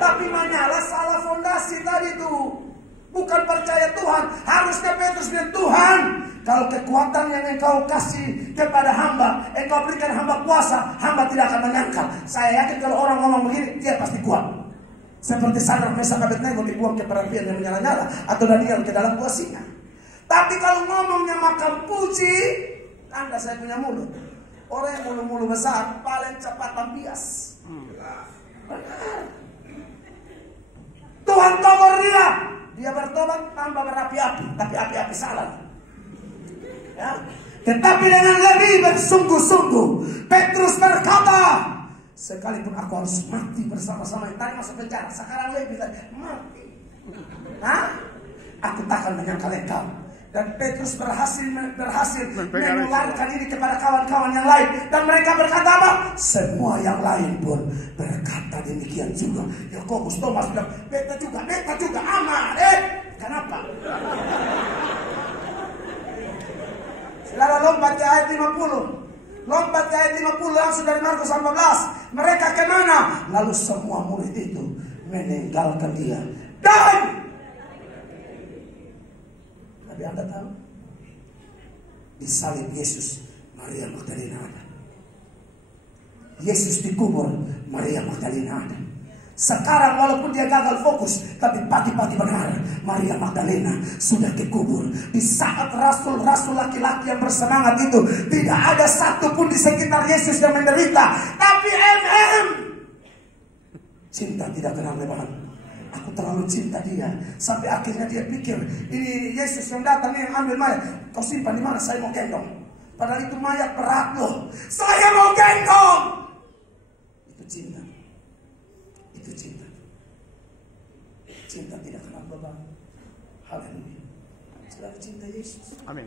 Tapi menyala salah fondasi tadi tuh. Bukan percaya Tuhan. Harusnya Petrus bilang, Tuhan, kalau kekuatan yang engkau kasih kepada hamba, engkau berikan hamba kuasa, hamba tidak akan menyangkal. Saya yakin kalau orang ngomong begini, dia pasti kuat. Seperti Sadrak, Mesak, Abednego dibuang ke perapian yang menyala-nyala, atau Daniel ke dalam gua singa. Tapi kalau ngomongnya makan puji, Anda saya punya mulut. Orang yang mulu-mulu besar paling cepat ambias. Benar. Tuhan togor dia. Dia bertobat tanpa berapi-api, tapi api-api salah. Ya. Tetapi dengan lebih bersungguh-sungguh, Petrus berkata, sekalipun aku harus mati bersama-sama yang tadi masuk penjara, sekarang lebih mati. Hah? Aku takkan menyangkal engkau. Dan Petrus berhasil menularkan ini kepada kawan-kawan yang lain. Dan mereka berkata apa? Semua yang lain pun berkata demikian juga. Yakobus, Thomas bilang, beta juga, aman. Kenapa? Saudara lompat di ayat 50. Lompat di ayat 50 langsung dari Markus 14. Mereka kemana? Lalu semua murid itu meninggalkan dia. Dan Anda tahu, disalib Yesus, Maria Magdalena ada. Yesus dikubur, Maria Magdalena ada. Sekarang walaupun dia gagal fokus, tapi pagi-pagi benar, Maria Magdalena sudah dikubur. Di saat rasul-rasul laki-laki yang bersemangat itu, tidak ada satupun di sekitar Yesus yang menderita. Tapi cinta tidak kenal lebaran. Aku terlalu cinta dia. Sampai akhirnya dia pikir, ini Yesus yang datang yang ambil mayat. Kau simpan di mana? Saya mau gendong. Padahal itu mayat berat loh. Saya mau gendong. Itu cinta. Itu cinta. Cinta tidak kenal beban. Haleluya. Selalu cinta Yesus. Amin.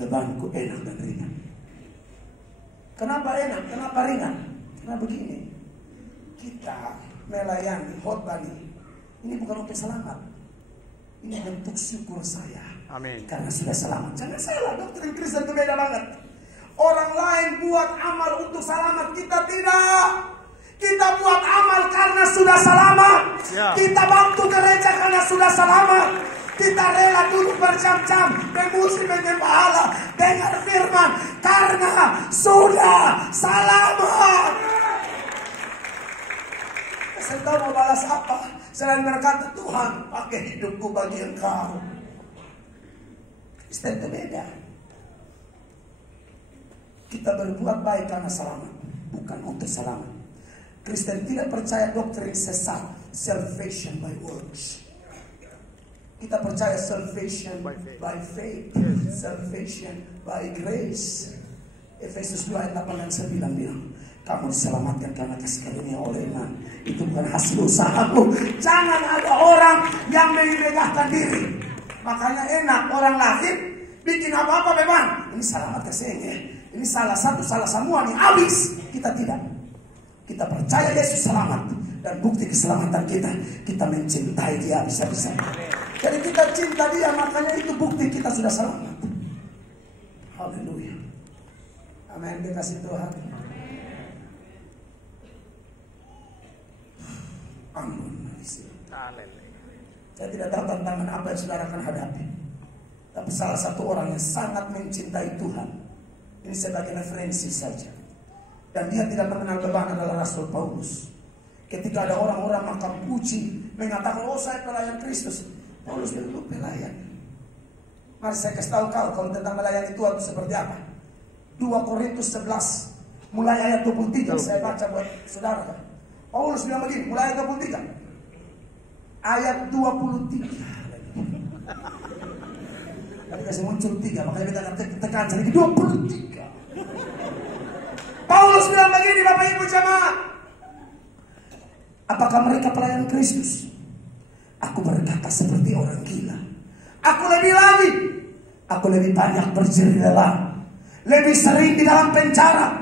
Bebanku enak dan ringan. Kenapa enak? Kenapa ringan? Karena begini. Kita melayani khotbah ini bukan untuk selamat. Ini bentuk syukur saya. Amin. Karena sudah selamat. Jangan salah, doktrin Kristen itu beda banget. Orang lain buat amal untuk selamat, kita tidak. Kita buat amal karena sudah selamat. Ya. Kita bantu gereja karena sudah selamat. Kita rela duduk berjam-jam memuji menyembah Allah, dengar firman karena sudah selamat. Saya tahu mau balas apa selain berkata, Tuhan pakai hidupku bagi engkau. Kristen itu beda. Kita berbuat baik karena selamat, bukan untuk selamat. Kristen tidak percaya doktrin sesat, salvation by works. Kita percaya salvation by faith, salvation by grace. Efesus 2 ayat 8 dan 9 bilang, kamu diselamatkan karena kasih karunia oleh iman. Itu bukan hasil usahamu. Jangan ada orang yang memegahkan diri. Makanya enak orang lain bikin apa-apa memang. Ini selamat kesehnya. Ini salah satu, salah semua nih habis. Kita tidak. Kita percaya Yesus selamat. Dan bukti keselamatan kita, kita mencintai dia bisa-bisa. Jadi kita cinta dia, makanya itu bukti kita sudah selamat. Haleluya. Amin, dikasih Tuhan. Ampun. Saya tidak tahu tantangan apa yang saudara akan hadapi. Tapi salah satu orang yang sangat mencintai Tuhan, Ini sebagai referensi saja. Dan dia tidak mengenal beban adalah Rasul Paulus. Ketika ada orang-orang makan puji, mengatakan, oh saya pelayan Kristus. Paulus bilang, lu pelayan. Mari saya kasih tahu kau kalau tentang melayani Tuhan itu seperti apa. 2 Korintus 11 mulai ayat 23 saya baca buat saudara. Paulus bilang begini, mulai ayat 23. Ayat 23. Tadi kasih muncul 3, makanya kita tekan jadi 23. Paulus bilang begini, Bapak Ibu jemaat. Apakah mereka pelayan Kristus? Aku berkata seperti orang gila. Aku lebih lagi. Aku lebih banyak berjerih lelah. Lebih sering di dalam penjara.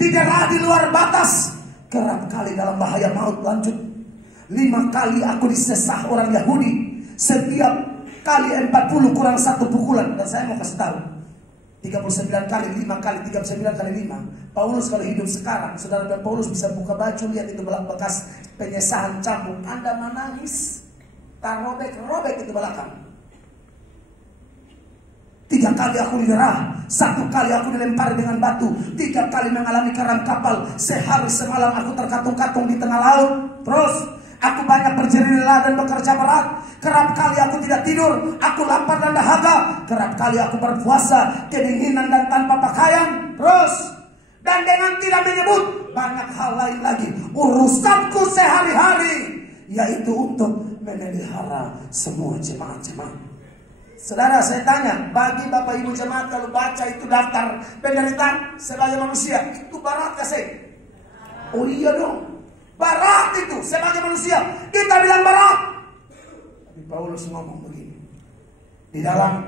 Didera di luar batas. Kerap kali dalam bahaya maut. Lanjut. 5 kali aku disesah orang Yahudi. Setiap kali 40 kurang 1 pukulan. Dan saya mau kasih tahu. 39 kali 5 kali 39 kali 5. Paulus kalau hidup sekarang, saudara dan Paulus bisa buka baju, lihat itu bekas penyesahan cambuk. Anda menangis. Tak robek itu belakang. 3 kali aku didera, 1 kali aku dilempari dengan batu, 3 kali mengalami karam kapal, sehari semalam aku terkatung-katung di tengah laut. Terus aku banyak berjerih lelah dan bekerja berat. Kerap kali aku tidak tidur, aku lapar dan dahaga. Kerap kali aku berpuasa, kedinginan dan tanpa pakaian. Terus dan dengan tidak menyebut banyak hal lain lagi, urusanku sehari-hari, yaitu untuk memelihara semua jemaat-jemaat. Saudara, saya tanya, bagi Bapak Ibu jemaat kalau baca itu daftar penderitaan sebagai manusia, itu berat gak sih? Oh iya dong, berat itu sebagai manusia. Kita bilang berat. Tapi Paulus ngomong begini di dalam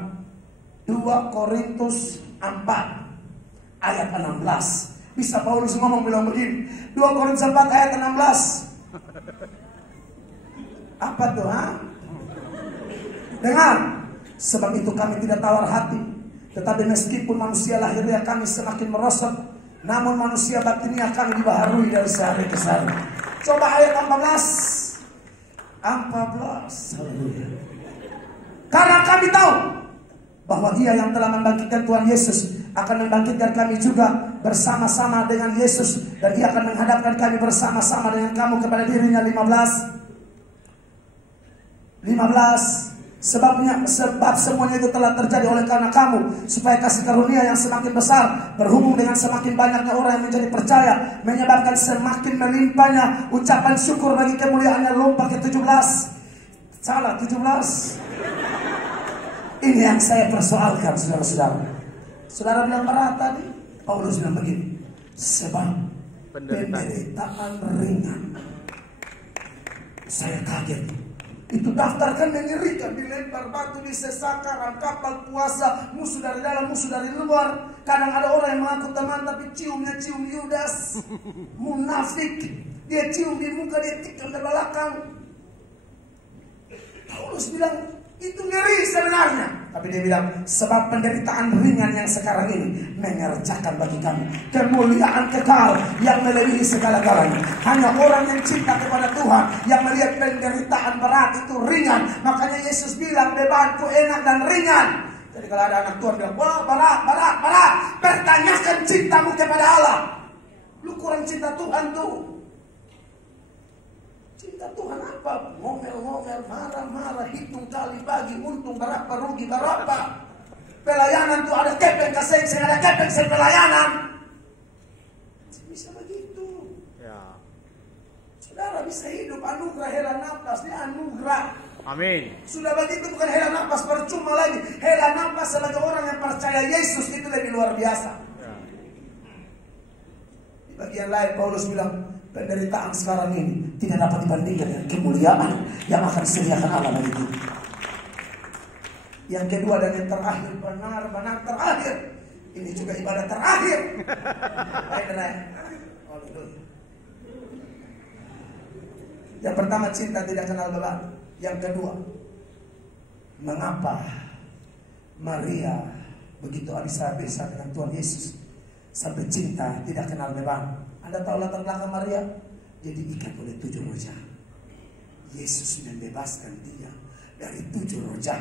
2 Korintus 4 ayat 16. Bisa Paulus ngomong bilang begini, 2 Korintus 4 ayat 16. Apa tuh, ha? Dengar. Sebab itu kami tidak tawar hati. Tetapi meskipun manusia lahirnya kami semakin merosot, namun manusia batinnya kami dibaharui dari sehari ke sehari. Coba ayat 14. Karena kami tahu bahwa Dia yang telah membangkitkan Tuhan Yesus akan membangkitkan kami juga bersama-sama dengan Yesus. Dan Dia akan menghadapkan kami bersama-sama dengan kamu kepada dirinya. 15. Sebab semuanya itu telah terjadi oleh karena kamu, supaya kasih karunia yang semakin besar berhubung dengan semakin banyaknya orang yang menjadi percaya, menyebabkan semakin melimpahnya ucapan syukur bagi kemuliaannya. Lupa ke 17. Salah 17. Ini yang saya persoalkan, saudara-saudara. Saudara bilang berat tadi, Paulus bilang begini, sebab penderitaan ringan. Saya kaget. Itu daftarkan mengerikan, dilempar batu, disesakan, kapal, puasa, musuh dari dalam, musuh dari luar. Kadang ada orang yang mengaku teman tapi ciumnya cium Yudas, munafik. Dia cium di muka, dia tikam ke belakang. Paulus bilang itu ngeri sebenarnya, tapi dia bilang sebab penderitaan ringan yang sekarang ini mengerjakan bagi kami kemuliaan kekal yang melebihi segala-galanya. Hanya orang yang cinta kepada Tuhan yang melihat penderitaan berat itu ringan. Makanya Yesus bilang bebanku enak dan ringan. Jadi kalau ada anak Tuhan bilang wah berat, pertanyakan cintamu kepada Allah. Lu kurang cinta Tuhan tuh. Cinta Tuhan apa? Ngomel-ngomel, marah-marah, hitung kali bagi, untung berapa, rugi berapa. Pelayanan tuh ada kepeng kaseng, ada kepeng saya pelayanan. Bisa begitu. Ya. Saudara bisa hidup anugerah hela nafas, ini anugerah. Amin. Sudah begitu bukan hela nafas percuma lagi. Hela nafas sebagai orang yang percaya Yesus itu lebih luar biasa. Ya. Di bagian lain Paulus bilang, penderitaan sekarang ini tidak dapat dibandingkan dengan kemuliaan yang akan disediakan Allah bagi kita. Yang kedua dan yang terakhir, benar-benar terakhir. Ini juga ibadah terakhir. Yang pertama, cinta tidak kenal beban. Yang kedua, mengapa Maria begitu habis-habisan dengan Tuhan Yesus sampai cinta tidak kenal beban? Anda tahu latar belakang Maria? Dia diikat oleh 7 roja. Yesus membebaskan dia dari 7 roja.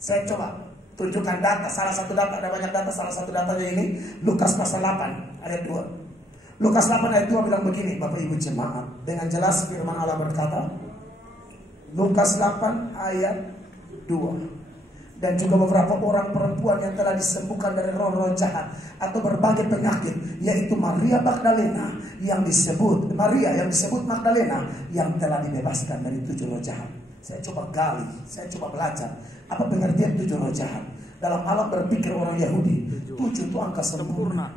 Saya coba tunjukkan data, salah satu data, ada banyak data, salah satu datanya ini Lukas pasal 8 ayat 2. Lukas 8 ayat 2 bilang begini, Bapak Ibu jemaat, dengan jelas firman Allah berkata, Lukas 8 ayat 2. Dan juga beberapa orang perempuan yang telah disembuhkan dari roh-roh jahat atau berbagai penyakit, yaitu Maria Magdalena yang disebut Magdalena yang telah dibebaskan dari 7 roh jahat. Saya coba gali, saya coba belajar apa pengertian 7 roh jahat. Dalam alam berpikir orang Yahudi, 7 itu angka sempurna.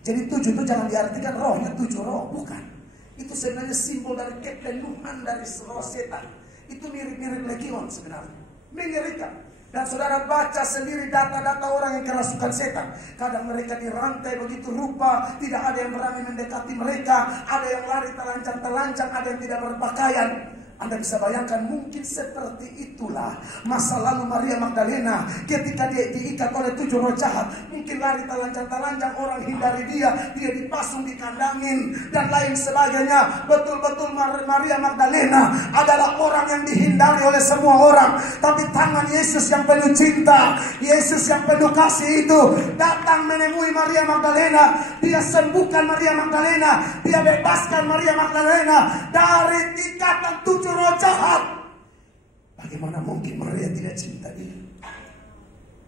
Jadi 7 itu jangan diartikan rohnya 7 roh, bukan. Itu sebenarnya simbol dari kepenuhan dari roh setan. Itu mirip-mirip legion sebenarnya, mengerikan. Dan saudara baca sendiri data-data orang yang kerasukan setan. Kadang mereka dirantai begitu rupa, tidak ada yang berani mendekati mereka. Ada yang lari telanjang-telanjang, ada yang tidak berpakaian. Anda bisa bayangkan mungkin seperti itulah masa lalu Maria Magdalena ketika dia diikat oleh 7 roh jahat. Mungkin lari telanjang-telanjang, orang hindari dia dipasung, dikandangin dan lain sebagainya. Betul-betul Maria Magdalena adalah orang yang dihindari oleh semua orang. Tapi tangan Yesus yang penuh cinta, Yesus yang penuh kasih itu datang menemui Maria Magdalena. Dia sembuhkan Maria Magdalena, dia bebaskan Maria Magdalena dari ikatan 7 roh jahat. Bagaimana mungkin Maria tidak cinta dia?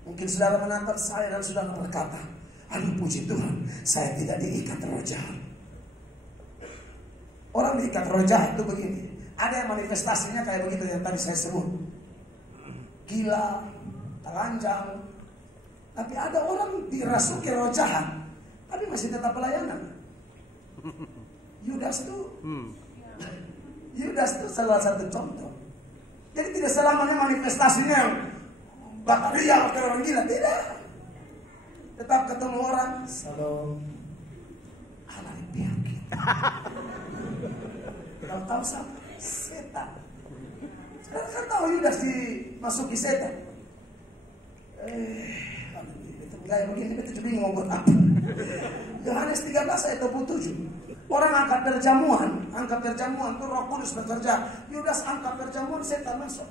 Mungkin saudara menatap saya dan saudara berkata, aduh puji Tuhan, saya tidak diikat roh jahat. Orang diikat roh jahat itu begini, ada yang manifestasinya kayak begitu yang tadi saya sebut, gila, telanjang. Tapi ada orang dirasuki roh jahat, tapi masih tetap pelayanan. Yudas itu salah satu contoh. Jadi tidak selamanya manifestasinya yang bakaria atau orang gila, tidak. Tetap ketemu orang, salam, anak penyakit. Tahu sama setan. Sekarang kan tahu Yudas dimasuki setan. Itu gaya begini, itu bingung mau buat apa. Yohanes 13 ayat 27. Orang angkat perjamuan tuh Roh Kudus bekerja. Yudas angkat perjamuan, setan masuk.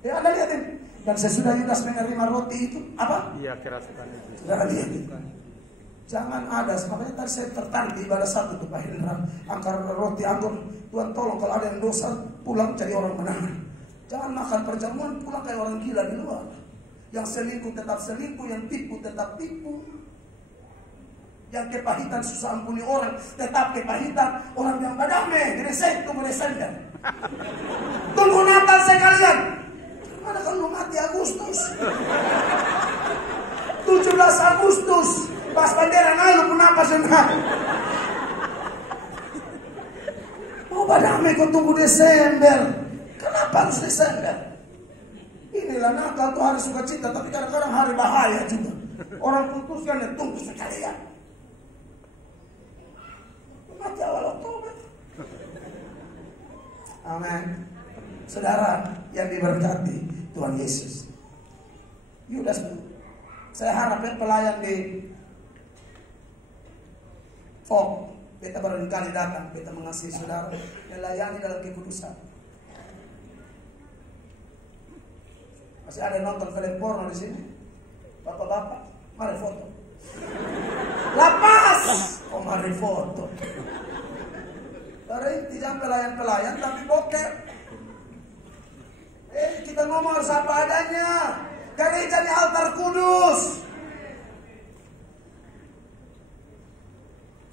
Ya Anda lihatin. Dan sesudah Yudas menerima roti itu apa? Iya, kerasukan itu. Saudara lihat. Jangan ada, makanya tadi saya tertarik di ibadah satu tuh Pak Hendra. Angkat roti anggur. Tuhan tolong kalau ada yang dosa pulang jadi orang benar. Jangan makan perjamuan pulang kayak orang gila di luar. Yang selingkuh tetap selingkuh, yang tipu tetap tipu. Yang kepahitan susah ampuni orang, tetap kepahitan. Orang yang badame, geresek, tunggu Desember. Tunggu Natal sekalian. Mana kalau mati Agustus? 17 Agustus, pas bendera naik lu kenapa senang? Mau badame kau tunggu Desember. Kenapa harus Desember? Inilah Natal tuh hari sukacita, tapi kadang-kadang hari bahaya juga. Orang putuskan ya tunggu sekalian. Mati awal Oktober. Amin. Saudara yang diberkati Tuhan Yesus, Yudas, saya harap pelayan di kita barangkali datang, kita mengasihi saudara, melayani dalam kekudusan. Masih ada nonton film porno di sini? Bapak-bapak, mari foto. Lapas, mari foto. Berhenti jangan pelayan-pelayan tapi bokep. Kita ngomong harus apa adanya. Gereja ini altar kudus.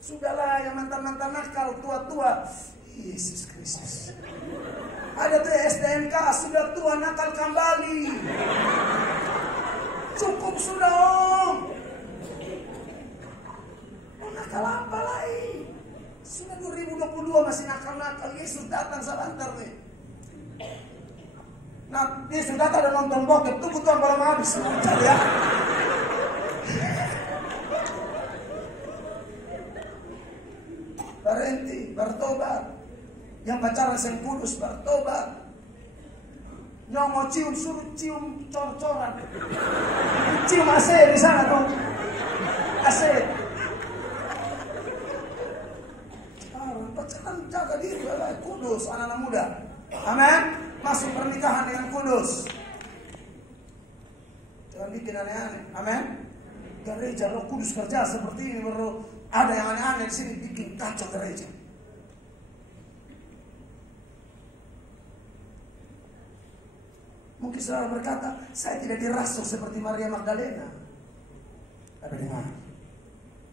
Sudahlah yang mantan-mantan nakal, tua-tua. Yesus Kristus. Ada tuh STNK sudah tua nakal kembali. Cukup sudah om. Mau nakal apa lagi? Sudah 2022 masih nakal-nakal. Yesus datang sebentar nih. Nah, Yesus datang dan nonton bokep. Tunggu Tuhan belum habis. Lancar ya. Berhenti, bertobat. Yang pacaran yang kudus bertobat. Yang mau cium suruh cium cor-coran. Cium AC di sana dong. AC. Pacaran jaga diri, kudus anak-anak muda. Amin. Masuk pernikahan dengan kudus. Jangan bikin aneh-aneh. Amin. Gereja Roh Kudus kerja seperti ini, baru ada yang aneh-aneh di sini bikin kacau gereja. Mungkin saudara berkata, saya tidak dirasuk seperti Maria Magdalena. Tapi dengar,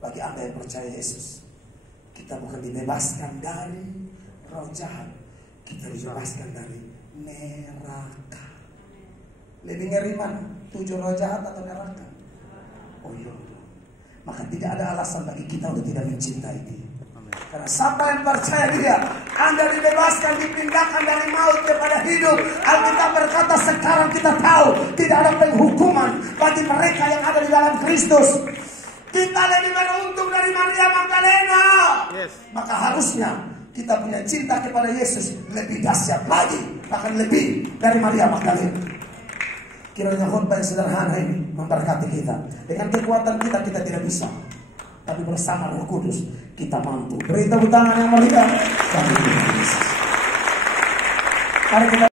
bagi Anda yang percaya Yesus, kita bukan dibebaskan dari roh jahat, kita dibebaskan dari neraka. Lebih ngeri mana? 7 roh jahat atau neraka? Oh iya. Maka tidak ada alasan bagi kita untuk tidak mencintai dia. Karena siapa yang percaya dia, Anda dibebaskan, dipindahkan dari maut kepada hidup. Alkitab berkata sekarang kita tahu tidak ada penghukuman bagi mereka yang ada di dalam Kristus. Kita lebih beruntung dari Maria Magdalena. Yes. Maka harusnya kita punya cinta kepada Yesus lebih dahsyat lagi, bahkan lebih dari Maria Magdalena. Kiranya khotbah yang sederhana ini memberkati kita. Dengan kekuatan kita tidak bisa, tapi bersama Roh Kudus kita mampu. Beri tepuk tangan yang meriah bagi Yesus. Mari kita